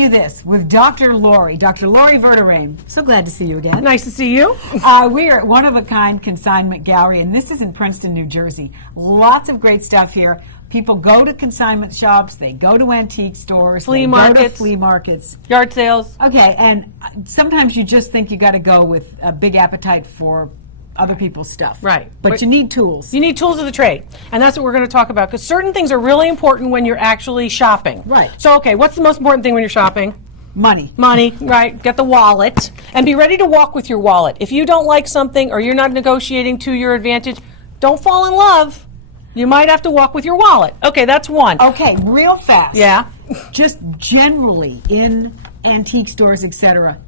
Value This with Dr. Lori. Dr. Lori Verderame. So glad to see you again. Nice to see you. We are at One of a Kind Consignment Gallery, and this is in Princeton, New Jersey. Lots of great stuff here. People go to consignment shops, they go to antique stores, flea markets, yard sales. Okay, and sometimes you just think you got to go with a big appetite for other people's stuff. Right. But you need tools. You need tools of the trade. And that's what we're going to talk about, because certain things are really important when you're actually shopping. Right. So, okay, what's the most important thing when you're shopping? Money. Money, right. Get the wallet. And be ready to walk with your wallet. If you don't like something or you're not negotiating to your advantage, don't fall in love. You might have to walk with your wallet. Okay, that's one. Okay, real fast. Yeah. Just generally in antique stores, etc.,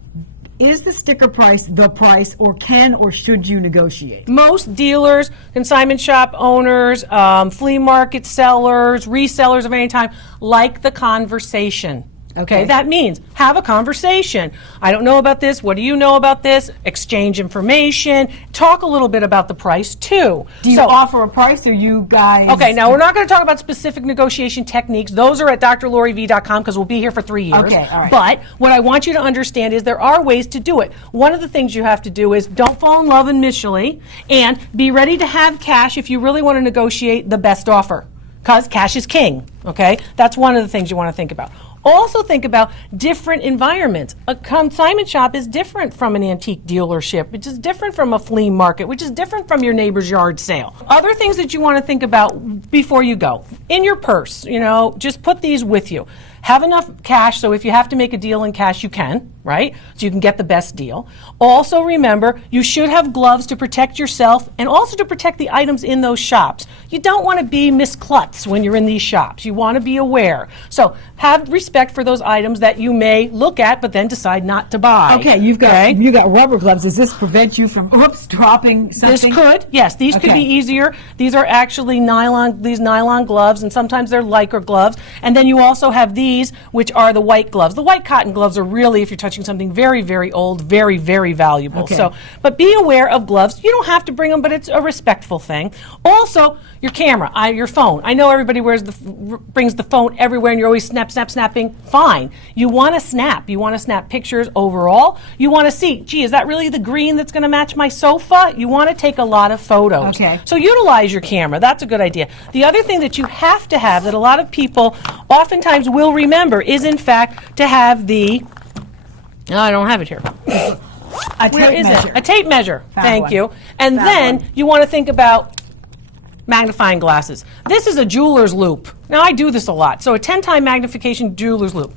is the sticker price the price, or can or should you negotiate? Most dealers, consignment shop owners, flea market sellers, resellers of any time like the conversation. Okay, that means have a conversation. I don't know about this. What do you know about this? Exchange information. Talk a little bit about the price too. Do you offer a price, or you guys? Okay, now we're not going to talk about specific negotiation techniques. Those are at drloriv.com because we'll be here for 3 years. Okay, all right. But what I want you to understand is there are ways to do it. One of the things you have to do is don't fall in love initially, and be ready to have cash if you really want to negotiate the best offer, because cash is king. Okay, that's one of the things you want to think about. Also think about different environments. A consignment shop is different from an antique dealership, which is different from a flea market, which is different from your neighbor's yard sale. Other things that you want to think about before you go. In your purse, just put these with you. Have enough cash, so if you have to make a deal in cash, you can, right? So you can get the best deal. Also remember, you should have gloves to protect yourself and also to protect the items in those shops. You don't want to be Miss Klutz when you're in these shops. You want to be aware. So have respect for those items that you may look at but then decide not to buy. Okay, you got rubber gloves. Does this prevent you from dropping something? This could, yes, these could be easier. These are actually nylon gloves, and sometimes they're Lycra gloves. And then you also have these, which are the white gloves. The white cotton gloves are really, if you're touching something very, very old, very, very valuable. Okay. So, but be aware of gloves. You don't have to bring them, but it's a respectful thing. Also, your camera, your phone. I know everybody brings the phone everywhere, and you're always snapping. Fine. You want to snap. You want to snap pictures overall. You want to see, gee, is that really the green that's going to match my sofa? You want to take a lot of photos. Okay. So utilize your camera. That's a good idea. The other thing that you have to have that a lot of people oftentimes will remember is, in fact, to have the, I don't have it here. Where is it? A tape measure. Thank you. And then you want to think about magnifying glasses. This is a jeweler's loop. Now, I do this a lot. So a 10-time magnification jeweler's loop.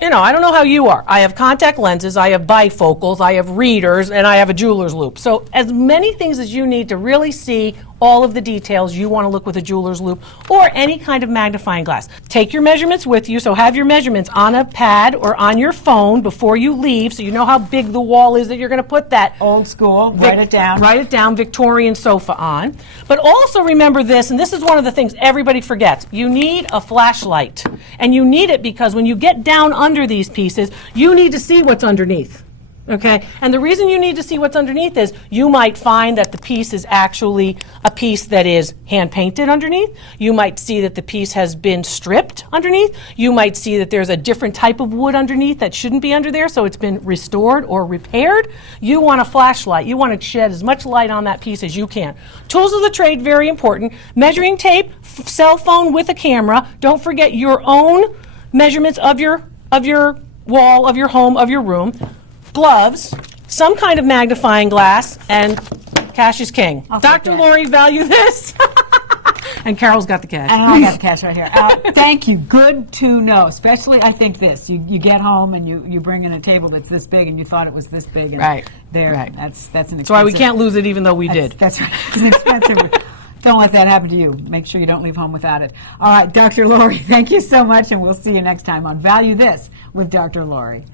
I don't know how you are. I have contact lenses, I have bifocals, I have readers, and I have a jeweler's loop. So as many things as you need to really see all of the details, you want to look with a jeweler's loop or any kind of magnifying glass. Take your measurements with you, so have your measurements on a pad or on your phone before you leave, so you know how big the wall is that you're going to put that old school, write it down, Victorian sofa on. But also remember this, and this is one of the things everybody forgets. You need a flashlight, and you need it because when you get down under these pieces, you need to see what's underneath. Okay, and the reason you need to see what's underneath is you might find that the piece is actually a piece that is hand painted underneath. You might see that the piece has been stripped underneath. You might see that there's a different type of wood underneath that shouldn't be under there, so it's been restored or repaired. You want a flashlight. You want to shed as much light on that piece as you can. Tools of the trade, very important. Measuring tape, cell phone with a camera. Don't forget your own measurements of your wall, of your home, of your room. Gloves, some kind of magnifying glass, and cash is king. Dr. Lori, value this. And Carol's got the cash. And I got the cash right here. Thank you. Good to know. Especially, I think this. You get home and you bring in a table that's this big, and you thought it was this big. And right. There. Right. That's an expensive. That's why we can't lose it, even though we did. That's right. It's an expensive. Don't let that happen to you. Make sure you don't leave home without it. All right, Dr. Lori, thank you so much, and we'll see you next time on Value This with Dr. Lori.